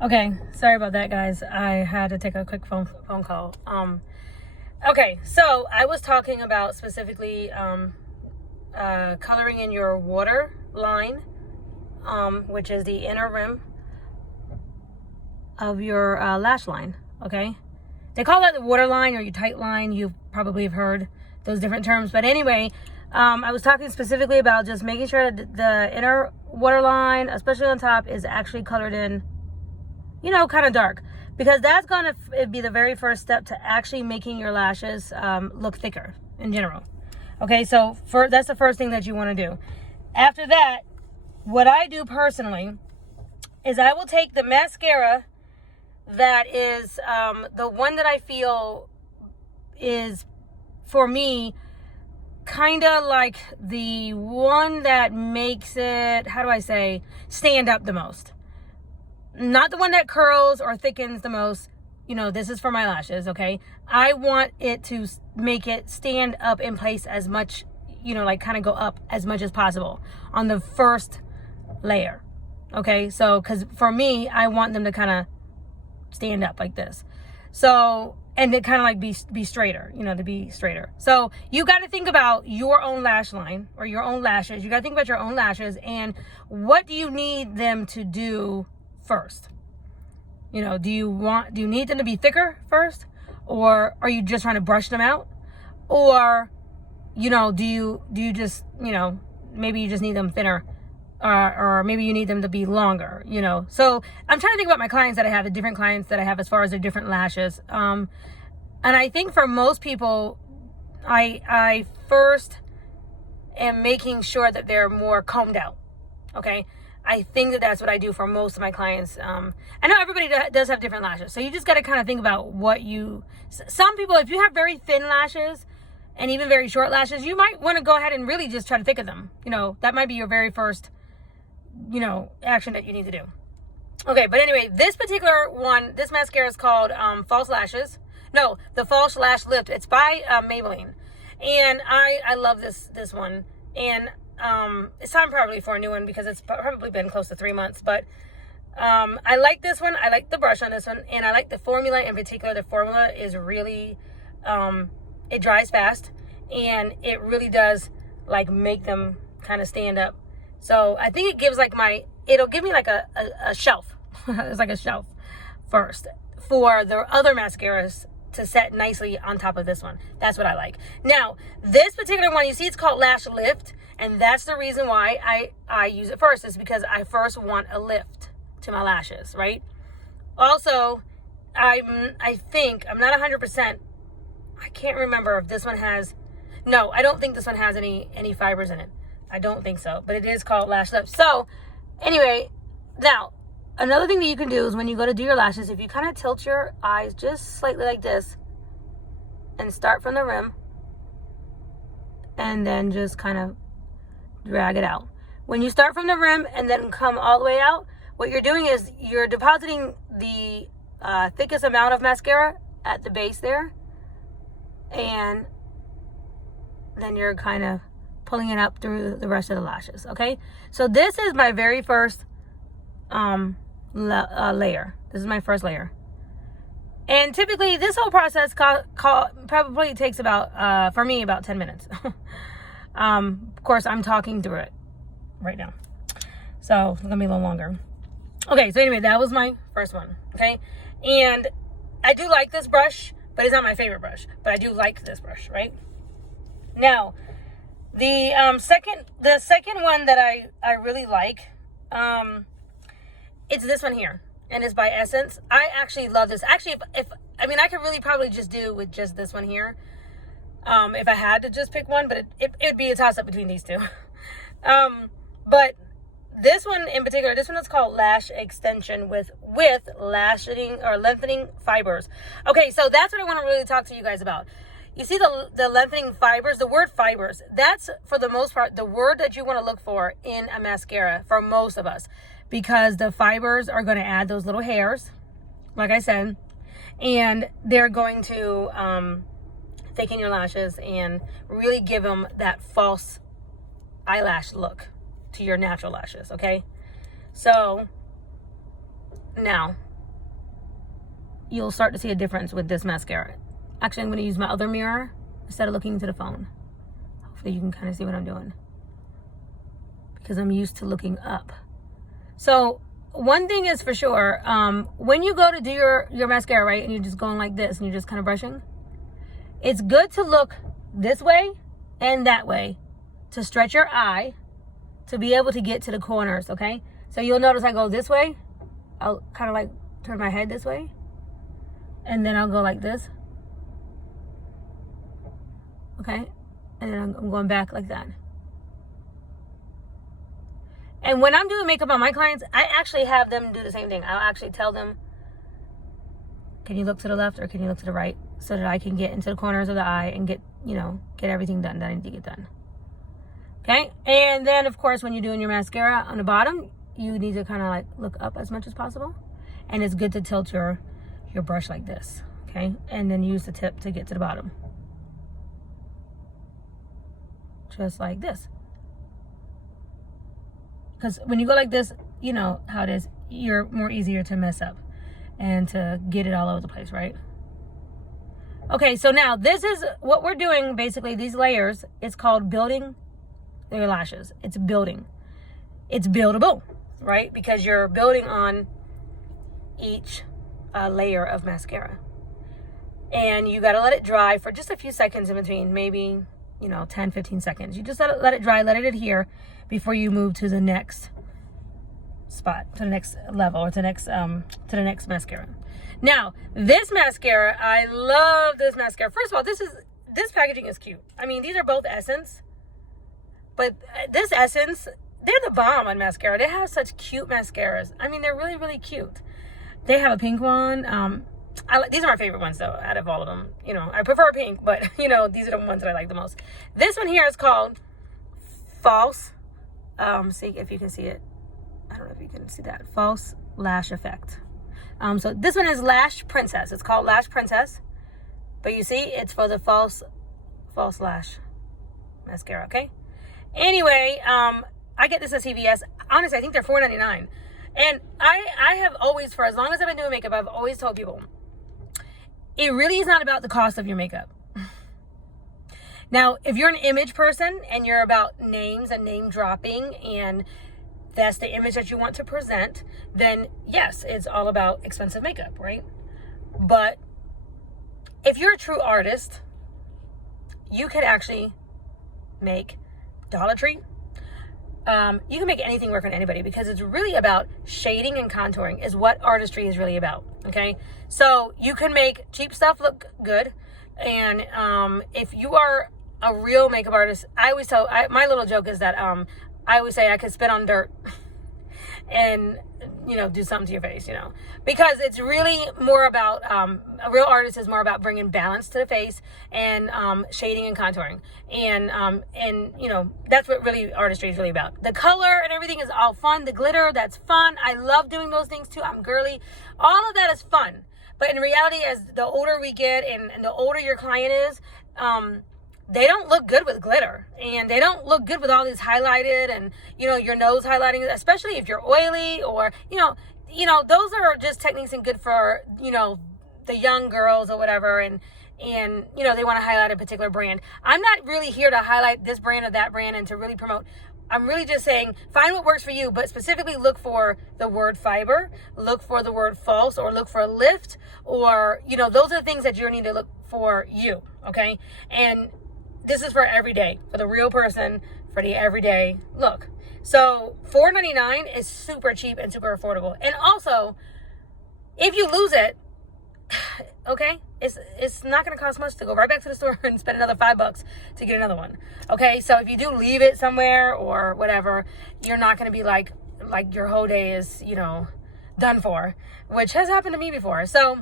Okay, sorry about that, guys. I had to take a quick phone call. Okay, so I was talking about specifically coloring in your water line, which is the inner rim of your lash line. Okay, they call that the water line or your tight line. You probably have heard those different terms, but anyway, I was talking specifically about just making sure that the inner water line, especially on top, is actually colored in, you know, kind of dark, because that's gonna be the very first step to actually making your lashes look thicker in general. Okay, so that's the first thing that you want to do. After that, what I do personally is I will take the mascara that is the one that I feel is, for me, kind of like the one that makes it, how do I say, stand up the most. Not the one that curls or thickens the most. You know, this is for my lashes, okay? I want it to make it stand up in place as much, you know, like kind of go up as much as possible on the first layer, okay? So, because for me, I want them to kind of stand up like this. So, and to kind of like be straighter, you know, to be straighter. So you got to think about your own lash line or your own lashes. You got to think about your own lashes and what do you need them to do first. You know, do you need them to be thicker first, or are you just trying to brush them out? Or, you know, do you just, you know, maybe you just need them thinner, or maybe you need them to be longer, you know? So I'm trying to think about my clients that I have, the different clients that I have as far as their different lashes. And I think for most people, I first am making sure that they're more combed out. Okay. I think that that's what I do for most of my clients. I know everybody does have different lashes. So you just got to kind of think about some people, if you have very thin lashes and even very short lashes, you might want to go ahead and really just try to thicken them. You know, that might be your very first, you know, action that you need to do. Okay. But anyway, this particular one, this mascara is called False Lashes. No, the False Lash Lift. It's by Maybelline. And I love this one. And it's time probably for a new one because it's probably been close to 3 months, but I like this one. I like the brush on this one, and I like the formula in particular. The formula is really it dries fast, and it really does like make them kind of stand up. So I think it gives like it'll give me like a shelf. It's like a shelf first for the other mascaras to set nicely on top of this one. That's what I like. Now, this particular one, you see it's called Lash Lift, and that's the reason why I use it first, is because I first want a lift to my lashes, right? Also, I think, I'm not 100%, I can't remember if this one has, no, I don't think this one has any fibers in it. I don't think so, but it is called Lash Lift. So, anyway, now, another thing that you can do is when you go to do your lashes, if you kind of tilt your eyes just slightly like this and start from the rim and then just kind of drag it out. When you start from the rim and then come all the way out, what you're doing is you're depositing the thickest amount of mascara at the base there, and then you're kind of pulling it up through the rest of the lashes, okay? So this is my very first layer. This is my first layer. And typically this whole process probably takes about, for me, about 10 minutes. Of course, I'm talking through it right now, so it's gonna be a little longer. Okay, so anyway, that was my first one, okay? And I do like this brush, but it's not my favorite brush, but I do like this brush, right? Now, the second one that I really like, it's this one here, and it's by Essence. I actually love this. Actually, if I mean, I could really probably just do with just this one here, if I had to just pick one, but it'd be a toss-up between these two. But this one in particular, this one is called Lash Extension with lashing or lengthening fibers. Okay, so that's what I want to really talk to you guys about. You see the lengthening fibers, the word fibers, that's for the most part the word that you want to look for in a mascara for most of us, because the fibers are going to add those little hairs, like I said, and they're going to thicken your lashes and really give them that false eyelash look to your natural lashes, okay? So now you'll start to see a difference with this mascara. Actually, I'm going to use my other mirror instead of looking into the phone. Hopefully you can kind of see what I'm doing, because I'm used to looking up. So one thing is for sure, when you go to do your mascara, right, and you're just going like this and you're just kind of brushing, it's good to look this way and that way to stretch your eye to be able to get to the corners, okay? So you'll notice I go this way. I'll kind of like turn my head this way, and then I'll go like this, okay? And then I'm going back like that. And when I'm doing makeup on my clients, I actually have them do the same thing. I'll actually tell them, can you look to the left or can you look to the right, so that I can get into the corners of the eye and get everything done that I need to get done. Okay? And then, of course, when you're doing your mascara on the bottom, you need to kind of like look up as much as possible. And it's good to tilt your brush like this, okay? And then use the tip to get to the bottom. Just like this. Because when you go like this, you know how it is. You're more easier to mess up and to get it all over the place, right? Okay, so now this is what we're doing, basically, these layers. It's called building your lashes. It's building. It's buildable, right? Because you're building on each layer of mascara. And you got to let it dry for just a few seconds in between, maybe, 10, 15 seconds. You just let it dry, let it adhere before you move to the next spot, to the next level, or to the next mascara. Now, this mascara, I love this mascara. First of all, this packaging is cute. I mean, these are both Essence, but this Essence, they're the bomb on mascara. They have such cute mascaras. I mean, they're really, really cute. They have a pink one. These are my favorite ones, though, out of all of them. I prefer pink, but, these are the ones that I like the most. This one here is called False. See if you can see it. I don't know if you can see that. False Lash Effect. So this one is Lash Princess. It's called Lash Princess. But you see, it's for the false lash mascara, okay? Anyway, I get this at CVS. Honestly, I think they're $4.99. And I have always, for as long as I've been doing makeup, I've always told people, it really is not about the cost of your makeup. Now, if you're an image person and you're about names and name dropping, and that's the image that you want to present, then yes, it's all about expensive makeup, right? But if you're a true artist, you could actually make Dollar Tree. You can make anything work on anybody, because it's really about shading and contouring is what artistry is really about, okay? So you can make cheap stuff look good. And if you are a real makeup artist, I always tell, my little joke is that I always say I could spit on dirt and, do something to your face, because it's really more about, a real artist is more about bringing balance to the face and shading and contouring. And that's what really artistry is really about. The color and everything is all fun. The glitter, that's fun. I love doing those things too. I'm girly. All of that is fun. But in reality, as the older we get and the older your client is, they don't look good with glitter, and they don't look good with all these highlighted and, your nose highlighting, especially if you're oily, or, those are just techniques and good for, the young girls or whatever. And they want to highlight a particular brand. I'm not really here to highlight this brand or that brand and to really promote. I'm really just saying, find what works for you, but specifically look for the word fiber, look for the word false, or look for lift, or, those are the things that you need to look for you. Okay. And this is for every day, for the real person, for the everyday look. So $4.99 is super cheap and super affordable. And also, if you lose it, okay, it's not going to cost much to go right back to the store and spend another $5 to get another one. Okay, so if you do leave it somewhere or whatever, you're not going to be like your whole day is, done for, which has happened to me before. So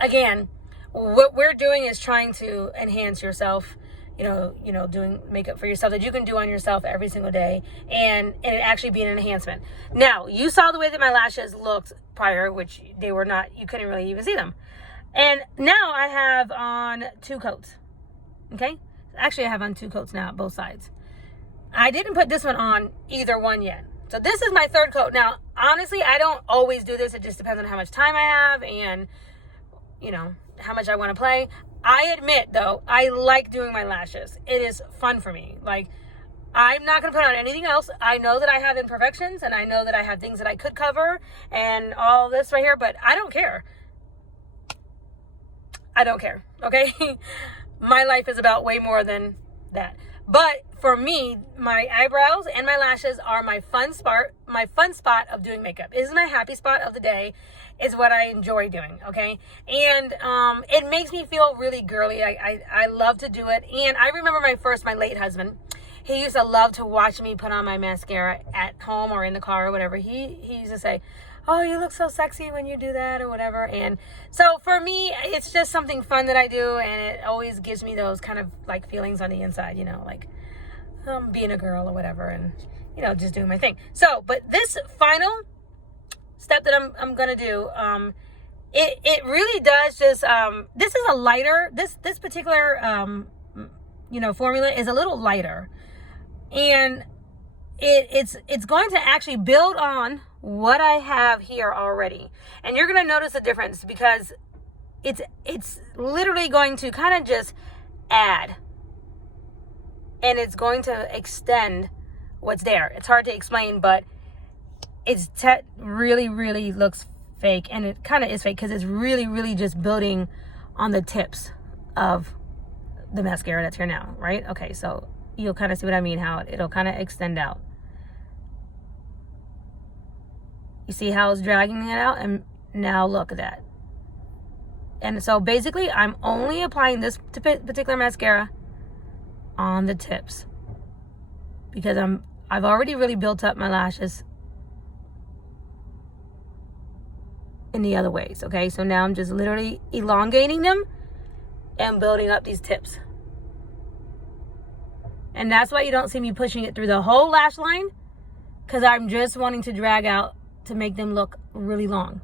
again, what we're doing is trying to enhance yourself, doing makeup for yourself that you can do on yourself every single day, and it actually be an enhancement. Now, you saw the way that my lashes looked prior, which they were not, you couldn't really even see them. And now I have on 2 coats. Okay? Actually, I have on 2 coats now, both sides. I didn't put this one on either one yet. So this is my 3rd coat. Now, honestly, I don't always do this. It just depends on how much time I have and you know, how much I want to play. I admit, though, I like doing my lashes. It is fun for me. Like, I'm not going to put on anything else. I know that I have imperfections, and I know that I have things that I could cover and all this right here, but I don't care. I don't care, okay? My life is about way more than that. But for me, my eyebrows and my lashes are my fun spot of doing makeup. It is my happy spot of the day. Is what I enjoy doing, okay? And it makes me feel really girly. I love to do it. And I remember my late husband, he used to love to watch me put on my mascara at home or in the car or whatever. He used to say, oh, you look so sexy when you do that or whatever. And so for me, it's just something fun that I do, and it always gives me those kind of like feelings on the inside, you know, like being a girl or whatever, and, you know, just doing my thing. So, but this final step that I'm gonna do, it really does just, this is a lighter, this particular, you know, formula is a little lighter, and it's going to actually build on what I have here already. And you're going to notice a difference because it's literally going to kind of just add, and it's going to extend what's there. It's hard to explain, but it's really, really looks fake, and it kind of is fake because it's really, really just building on the tips of the mascara that's here now, right? Okay, so you'll kind of see what I mean, how it'll kind of extend out. You see how it's dragging it out? And now look at that. And so basically, I'm only applying this particular mascara on the tips because I've already really built up my lashes in the other ways, okay? So now I'm just literally elongating them and building up these tips. And that's why you don't see me pushing it through the whole lash line, because I'm just wanting to drag out to make them look really long.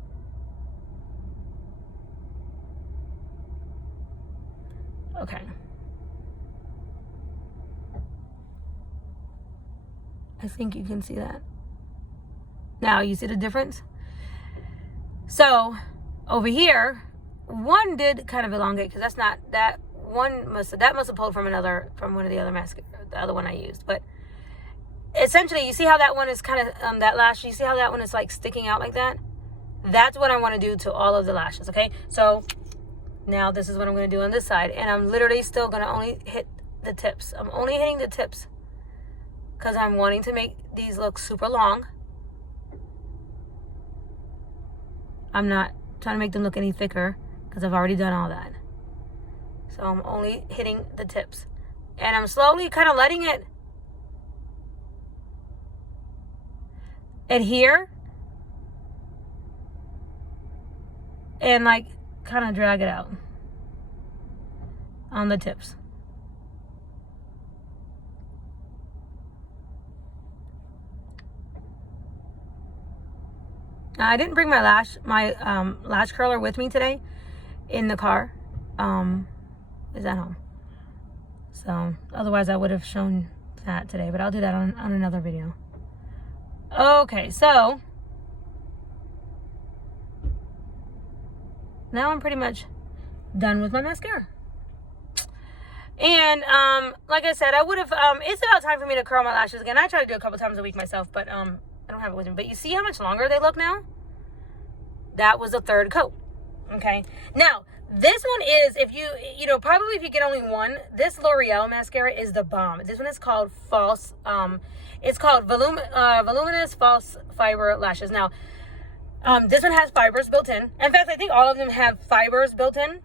Okay. I think you can see that. Now, you see the difference? So, over here, one did kind of elongate, because that's not, that must have pulled from one of the other mascara, the other one I used. But essentially, you see how that one is kind of, that lash, you see how that one is like sticking out like that? That's what I want to do to all of the lashes, okay? So, now this is what I'm going to do on this side, and I'm literally still going to only hit the tips. I'm only hitting the tips because I'm wanting to make these look super long. I'm not trying to make them look any thicker because I've already done all that. So I'm only hitting the tips. And I'm slowly kind of letting it adhere and like kind of drag it out on the tips. Now, I didn't bring my lash curler with me today in the car. Is at home. So otherwise I would have shown that today, but I'll do that on another video. Okay, so now I'm pretty much done with my mascara. And like I said, I would have it's about time for me to curl my lashes again. I try to do it a couple times a week myself, but I don't have it with me. But you see how much longer they look now? That was a third coat. Okay. Now, this one is, if you probably if you get only one, this L'Oreal mascara is the bomb. This one is called Voluminous False Fiber Lashes. Now, this one has fibers built in. In fact, I think all of them have fibers built in.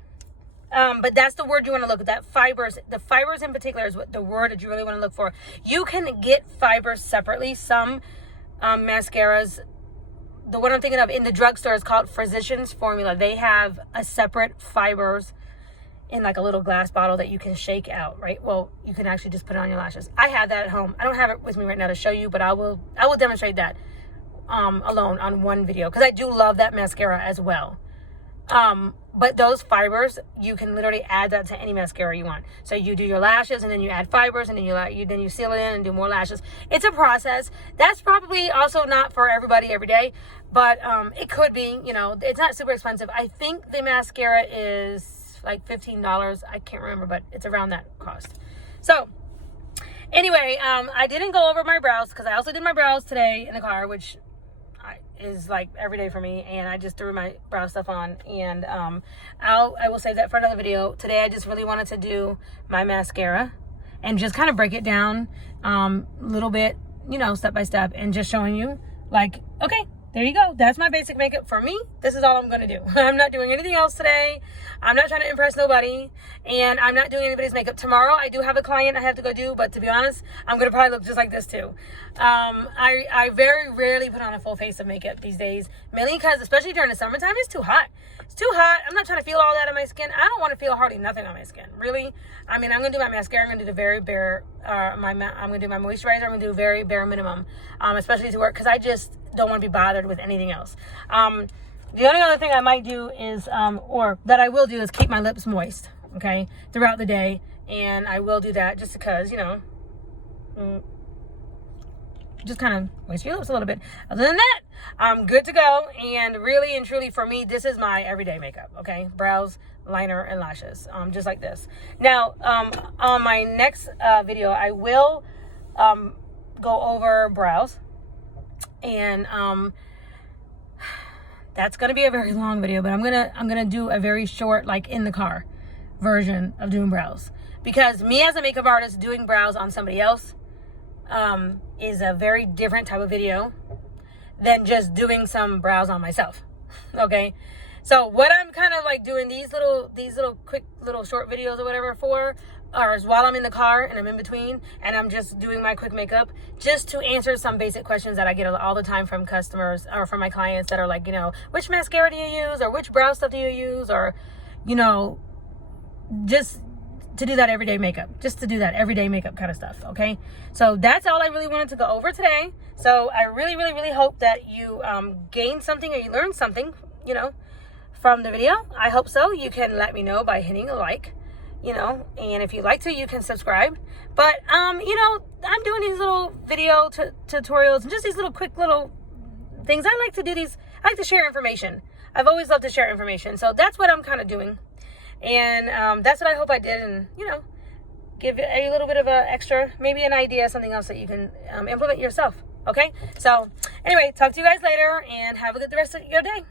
But that's the word you want to look at. That fibers, the fibers in particular is what the word that you really want to look for. You can get fibers separately. Some mascaras, the one I'm thinking of in the drugstore is called Physicians Formula. They have a separate fibers in like a little glass bottle that you can shake out, right? Well, you can actually just put it on your lashes. I have that at home. I don't have it with me right now to show you, but I will demonstrate that alone on one video because I do love that mascara as well. But those fibers, you can literally add that to any mascara you want. So you do your lashes, and then you add fibers, and then you seal it in and do more lashes. It's a process. That's probably also not for everybody every day, but it could be. You know, it's not super expensive. I think the mascara is like $15. I can't remember, but it's around that cost. So anyway, I didn't go over my brows because I also did my brows today in the car, which is like every day for me, and I just threw my brow stuff on, and I will save that for another video. Today I just really wanted to do my mascara and just kind of break it down a little bit, you know, step by step, and just showing you like, okay, there you go. That's my basic makeup for me. This is all I'm gonna do. I'm not doing anything else today. I'm not trying to impress nobody, and I'm not doing anybody's makeup. Tomorrow I do have a client I have to go do, but to be honest, I'm gonna probably look just like this too. I very rarely put on a full face of makeup these days, mainly because, especially during the summertime, it's too hot. It's too hot. I'm not trying to feel all that on my skin. I don't want to feel hardly nothing on my skin, really. I mean, I'm gonna do my mascara. I'm gonna do the very bare. I'm gonna do my moisturizer. I'm gonna do very bare minimum, especially to work, because I just don't want to be bothered with anything else. The only other thing I might do is, or that I will do, is keep my lips moist, okay, throughout the day. And I will do that just because, you know, just kind of moisten your lips a little bit. Other than that, I'm good to go. And really and truly, for me, this is my everyday makeup, okay? Brows, liner, and lashes, just like this. Now, on my next video, I will go over brows. And that's gonna be a very long video, but I'm gonna do a very short, like in the car version of doing brows, because me as a makeup artist doing brows on somebody else is a very different type of video than just doing some brows on myself. Okay, so what I'm kind of like doing these little quick little short videos or whatever for, or is while I'm in the car and I'm in between and I'm just doing my quick makeup, just to answer some basic questions that I get all the time from customers or from my clients that are like, you know, which mascara do you use, or which brow stuff do you use, or, you know, just to do that everyday makeup, kind of stuff. Okay, so that's all I really wanted to go over today. So I really, really, really hope that you gained something, or you learned something, you know, from the video. I hope so. You can let me know by hitting a like, you know, and if you like to, you can subscribe. But you know, I'm doing these little video tutorials and just these little quick little things. I like to do these. I like to share information. I've always loved to share information, so that's what I'm kind of doing. And that's what I hope I did, and, you know, give a little bit of a extra, maybe an idea, something else that you can implement yourself. Okay, so anyway, talk to you guys later, and have a good the rest of your day.